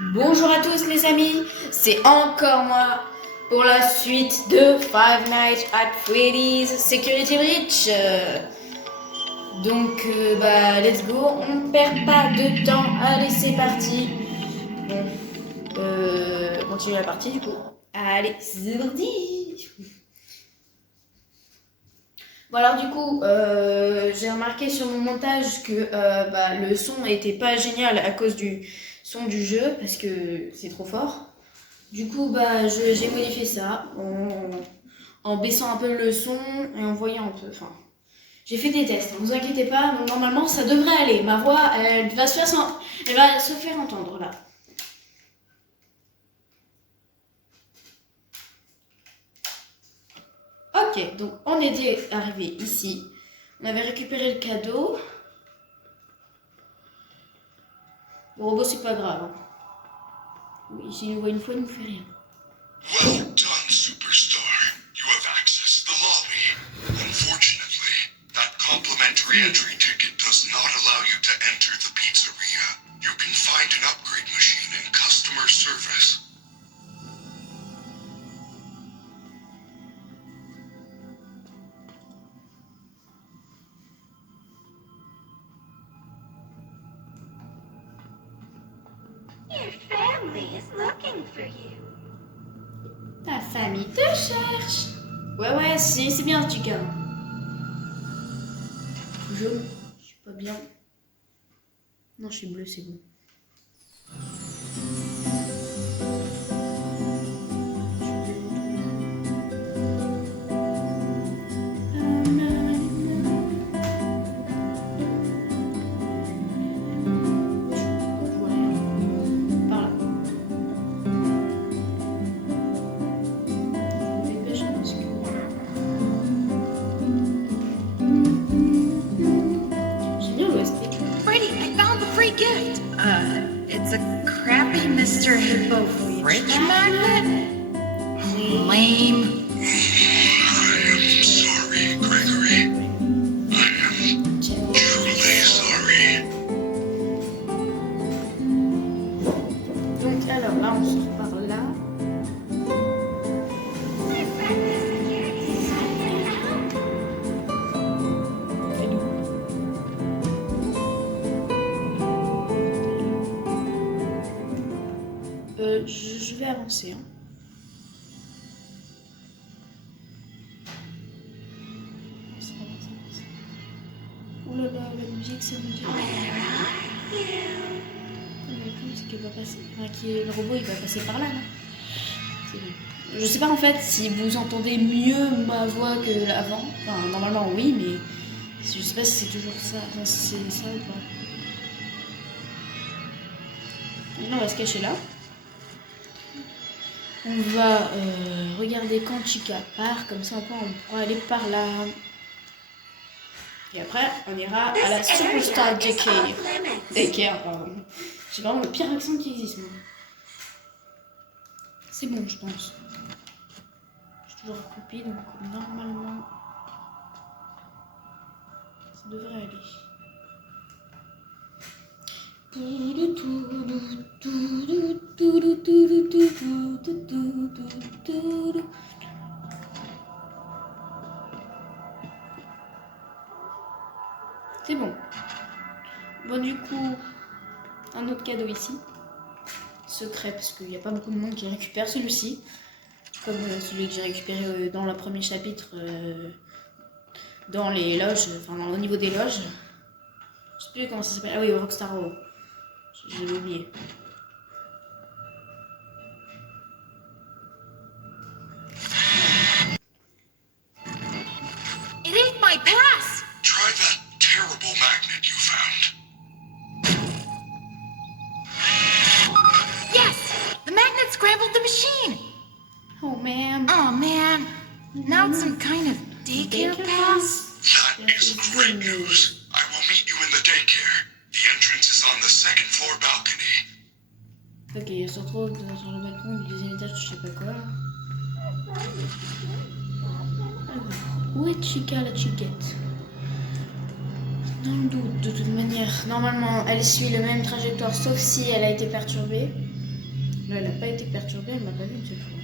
Bonjour à tous les amis, c'est encore moi pour la suite de Five Nights at Freddy's Security Breach. Let's go, on perd pas de temps, allez c'est parti. Bon, continue la partie du coup. Allez, c'est parti. Bon alors du coup, j'ai remarqué sur mon montage que le son était pas génial à cause du son du jeu, parce que c'est trop fort. Du coup, j'ai modifié ça en baissant un peu le son et en voyant un peu. Enfin, j'ai fait des tests, ne vous inquiétez pas, donc normalement ça devrait aller. Ma voix, elle va se faire entendre là. Ok, donc on était arrivé ici. On avait récupéré le cadeau. Le robot, c'est pas grave. Hein. Oui, s'il nous voit une fois, il nous fait rien. Well done, superstar. You have accessed the lobby. Unfortunately, that complimentary entry ticket does not allow you to enter the pizzeria. You can find an upgrade machine in customer service. Your family is looking for you. Ta famille te cherche. Ouais, c'est bien, Chica. Jaune, je suis pas bien. Non, je suis bleu, c'est bon. It's a crappy Mr. Hippo fridge magnet? Lame. I am sorry, Gregory. I am truly sorry. Donc alors là, on sort par là. Je vais avancer. Hein. Ouh là là, la musique, c'est mon dieu. Le robot, il va passer par là, non? Je sais pas en fait si vous entendez mieux ma voix que l'avant. Enfin, normalement oui, mais je sais pas si c'est toujours ça. Enfin, si c'est ça ou pas. Là, on va se cacher là. On va regarder quand Chica part, comme ça on pourra aller par là. Et après, on ira à la Superstar Daycare. Pardon. J'ai vraiment le pire accent qui existe, moi. C'est bon, je pense. Je suis toujours accroupi, donc normalement, ça devrait aller. C'est bon. Bon, du coup, un autre cadeau ici. Secret, parce qu'il n'y a pas beaucoup de monde qui récupère celui-ci. Comme celui que j'ai récupéré dans le premier chapitre, dans les loges, enfin au niveau des loges. Je sais plus comment ça s'appelle. Ah oui, Rockstar Hall. J'avais oublié. It ain't my pass! Try that terrible magnet you found. Yes! The magnet scrambled the machine! Oh man. Oh man. Now it's some kind of daycare pass? That is great news. I will meet you in the daycare. The entrance is on the second floor balcony. Ok, elle se retrouve sur le balcon du deuxième étage, je sais pas quoi. Alors, où est Chica la chiquette? Dans le doute, de toute manière, normalement, elle suit le même trajectoire, sauf si elle a été perturbée. Là, elle n'a pas été perturbée, elle m'a pas vu une seule fois.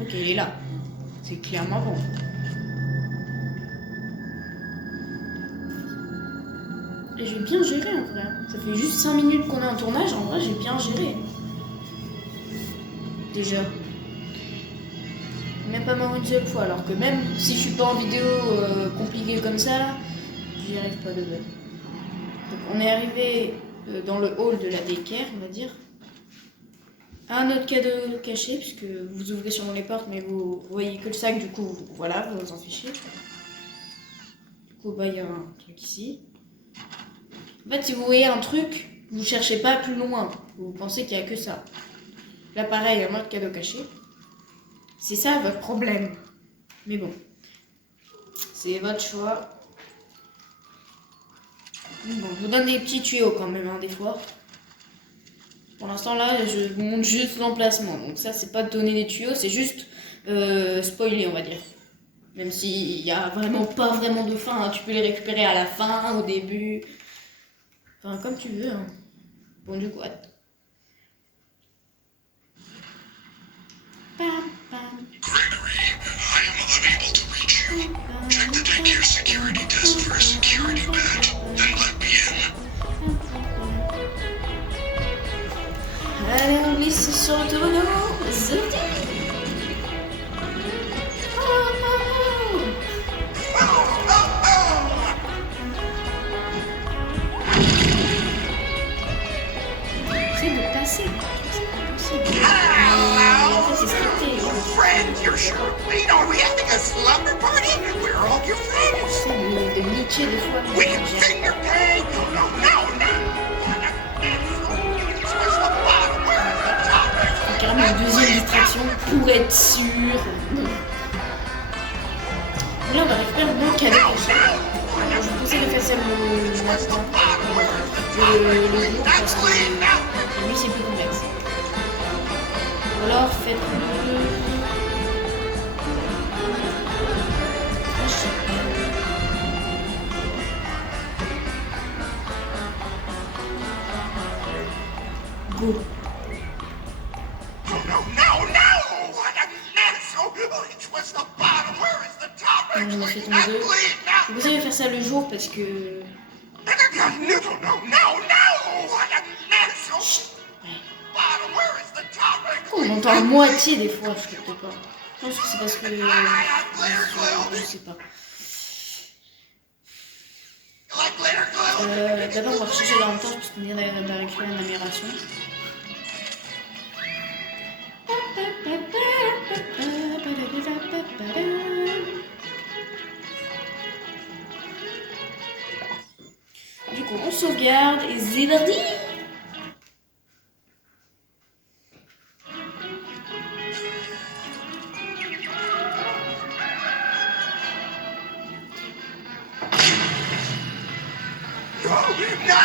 Ok, il est là. C'est clairement bon. Et j'ai bien géré en vrai. Ça fait juste 5 minutes qu'on est en tournage, en vrai j'ai bien géré. Déjà. Même pas mort une seule fois, alors que même si je suis pas en vidéo compliquée comme ça, j'y arrive pas de base. Donc on est arrivé dans le hall de la daycare, on va dire. Un autre cadeau caché, puisque vous ouvrez sûrement les portes, mais vous voyez que le sac, du coup, voilà, vous vous en fichez. Du coup, bah, il y a un truc ici. En fait, si vous voyez un truc, vous cherchez pas plus loin. Vous pensez qu'il y a que ça. Là, pareil, un autre cadeau caché. C'est ça votre problème. Mais bon, c'est votre choix. Bon, je vous donne des petits tuyaux quand même, hein, des fois. Pour l'instant, là, je vous montre juste l'emplacement. Donc ça, c'est pas donner des tuyaux, c'est juste spoiler, on va dire. Même s'il n'y a vraiment pas vraiment de fin, hein. Tu peux les récupérer à la fin, au début. Enfin, comme tu veux. Hein. Bon, du coup, attends. Gregory, I am unable to reach you. Check the daycare security desk for a security badge, then let me in. Allez, on glisse sur le tonneau. Zouti. C'est de passer. C'est pas possible. En fait, c'est scripté. Friends, you're sure we know we're having a slumber party? We're all your friends. C'est de glitcher des fois. We can finger paint. No, no, no. Carrément une deuxième distraction pour être sûr. Là, on va récupérer le bon cadeau caché. Je vous conseille de faire ça le matin. Le jour, parce que lui, c'est plus complexe. Ou alors, faites-le. Ah, je sais pas. Go. No, no, no! What a mess! Oh, which was the bottom? Where is the top? Donc, j'en ai fait Actually, tomber deux. bleed Je now. vous conseille de faire ça le jour parce que. No, no, no, no! What a mess! Oh, Ouais. bottom, where is the top? On entend la moitié des fois, je sais pas. Je pense que c'est parce que. Je sais pas. Like glitter glue? D'abord, on va rechercher l'avantage puisqu'on vient de récupérer une amélioration. Du coup, on sauvegarde et c'est parti. No!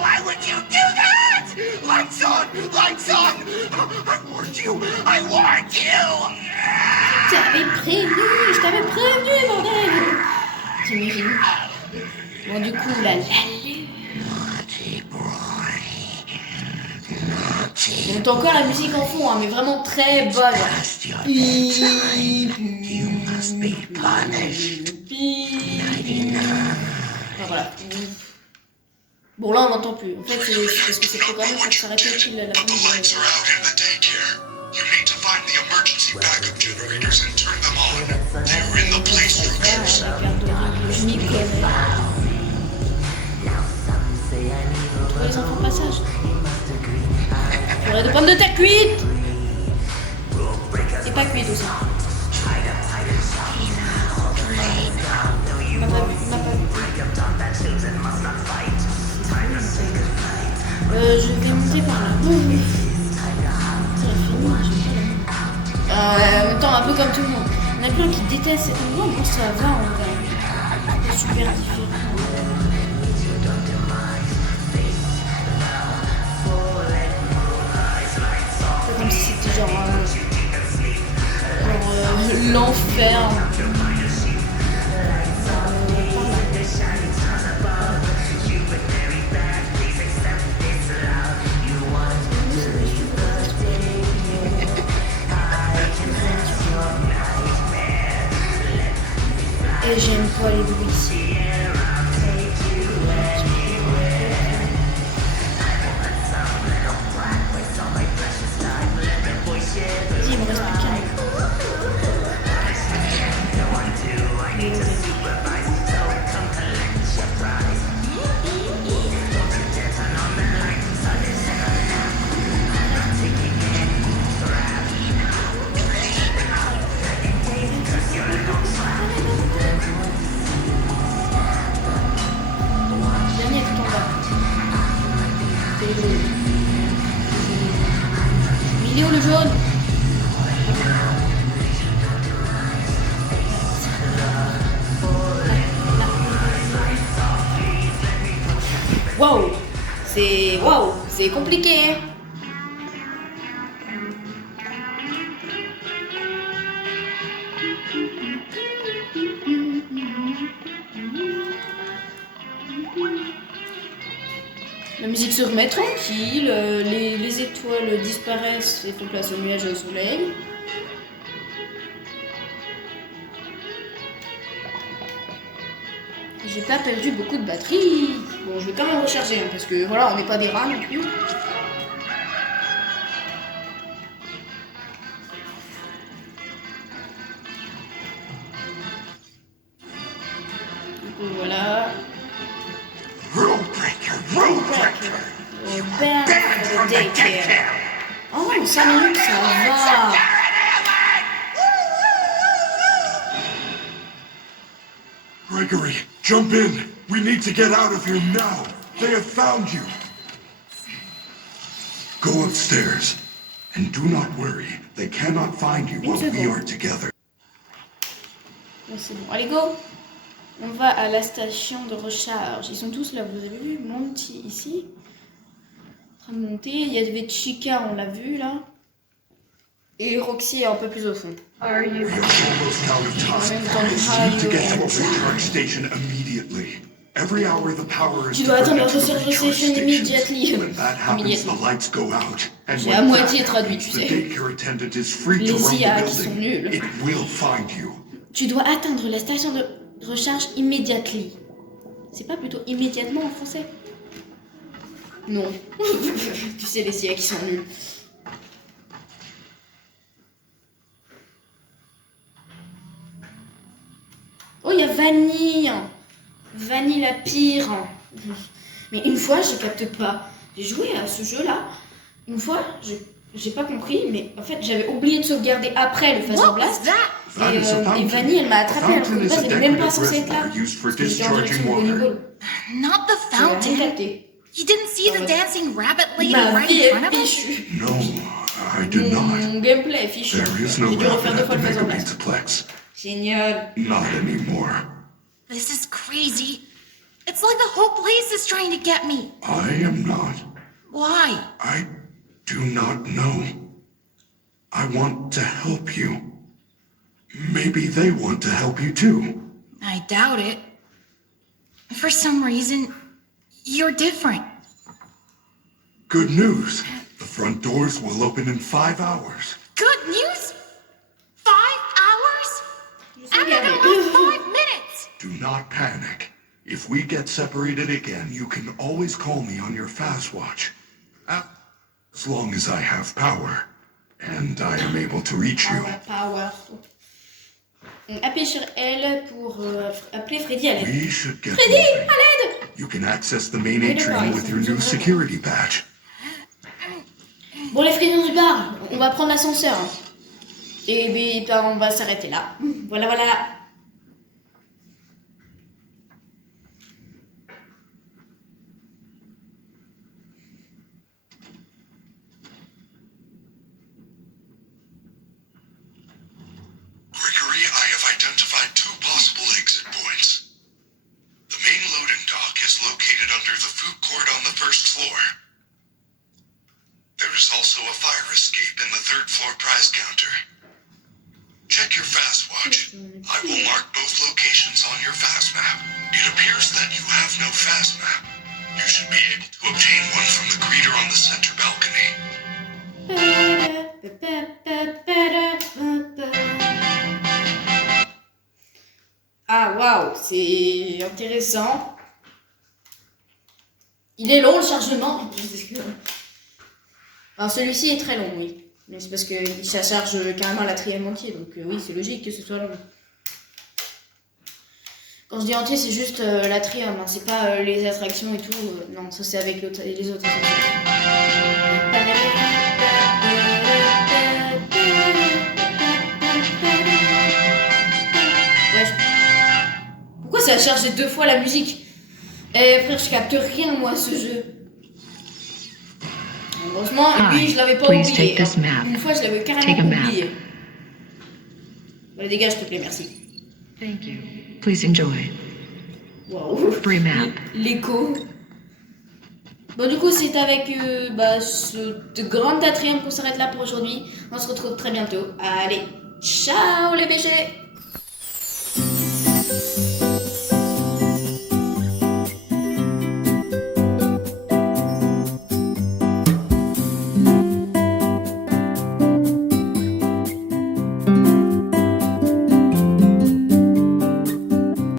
Why would you do that? Lights on! Lights on! I warned you! I warned you! Je t'avais prévenu, bordel. T'imagines? Bon, du coup, la on entend encore la musique en fond, hein, mais vraiment très bas. Enfin, voilà. Bon, là, on n'entend plus. En fait, c'est parce que c'est programmé pour s'arrêter pile à la fin The lights are out in the daycare. You need to find the emergency backup generators and turn them on. They're in the play structures. Je m'y connais. Trouver les enfants de passage. J'aurais de pommes de terre cuites. Et pas cuites aussi. Il m'a pas vu. Je vais monter par là. En même temps, un peu comme tout le monde. Il y en a plein qui détestent cet endroit, moi ça va en vrai. C'est super différent. C'est comme si c'était genre l'enfer. Et j'aime pas les bruits. Vas-y, il me reste plus qu'un. Dernier tout en bas. C'est le jaune. Il est où le jaune? Waouh, c'est compliqué. Hein. La musique se remet tranquille, les étoiles disparaissent et font place aux nuages et au soleil. J'ai pas perdu beaucoup de batterie. Bon, je vais quand même recharger, hein, parce que voilà, on n'est pas des rats non plus. Du coup, voilà. Rule breaker, rule breaker. Back for the daycare. Oh, 5 minutes, ça va. Gregory, jump in. We need to get out of here now. They have found you. Go upstairs. And do not worry. They cannot find you while we are together. Ouais, c'est bon. Allez, go. On va à la station de recharge. Ils sont tous là, vous avez vu. Monty ici. En train de monter. Il y avait Chica, on l'a vu là. Et Roxy est un peu plus au fond. We are almost out of time. We need to get to a recharge station immediately. Every hour the power is Tu dois attendre la diverted to the recharge recharge station stations. immediately. When that happens, the lights go out. And J'ai when à moitié that traduit, happens, tu the sais. daycare attendant is free to Les roam IA the qui sont building. nuls. It will find you. Tu dois atteindre la station de recharge immediately. C'est pas plutôt immédiatement en français? Non. Tu sais, les IA qui sont nuls. Oh, il y a Vanille. Vanille la pire. Mais une fois, je capte pas. J'ai joué à ce jeu-là. Une fois, j'ai pas compris, mais en fait, j'avais oublié de sauvegarder après le Phaser Blast. That is a Et fountain. Vanille, elle m'a A attrapé alors fountain que is de a base, elle est même pas decorative censée être là. reservoir used for Parce que j'étais en direction discharging du water. volleyball. Not the J'ai rien fountain. capté. You didn't see the Oh, dancing rabbit lady Ma right vie in front est of us? fichue. No, I did not. Mon gameplay est fichu. There is no J'ai dû refaire rabbit 2 at fois the le Phaser Mega Blast. Pizzaplex. Génial. Not anymore. This is crazy. It's like the whole place is trying to get me. I am not. Why? I do not know. I want to help you. Maybe they want to help you too. I doubt it. For some reason, you're different. Good news. The front doors will open in 5 hours. Good news? 5 hours? And in regardé. only 5 minutes! Do not panic. If we get separated again, you can always call me on your fast watch. As long as I have power. And I am able to reach you. Power. Donc, appuyez sur L pour appeler Freddy à l'aide. We should get Freddy, moving. à l'aide! You can access the main Oui, d'accord, atrium ils with sont your new vraiment- security badge. Bon, les Freddy du bar, on va prendre l'ascenseur. Et ben, on va s'arrêter là. Voilà, voilà. Gregory, I have identified 2 possible exit points. The main loading dock is located under the food court on the 1st floor. There is also a fire escape in the 3rd floor prize counter. Check your fast watch. I will mark both locations on your fast map. It appears that you have no fast map. You should be able to obtain one from the greeter on the center balcony. Ah, waouh, c'est intéressant. Il est long le chargement. Alors celui-ci est très long, oui. Mais c'est parce que ça charge carrément la trième entier, donc oui, c'est logique que ce soit long. Quand je dis entier, c'est juste l'atrium, hein, c'est pas les attractions et tout. Non, ça c'est avec les autres attractions. Ouais. Pourquoi ça a chargé 2 fois la musique? Eh frère, je capte rien moi ce jeu. Heureusement, lui, je l'avais pas Please oublié. take this map. Une fois, je l'avais Take a carrément map. oublié. Bah, dégage, s'il te plaît, merci. Thank you. Please enjoy. Waouh. Free map. L'écho. Bon, du coup, c'est avec ce grand atrium qu'on s'arrête là pour aujourd'hui. On se retrouve très bientôt. Allez, ciao les BG!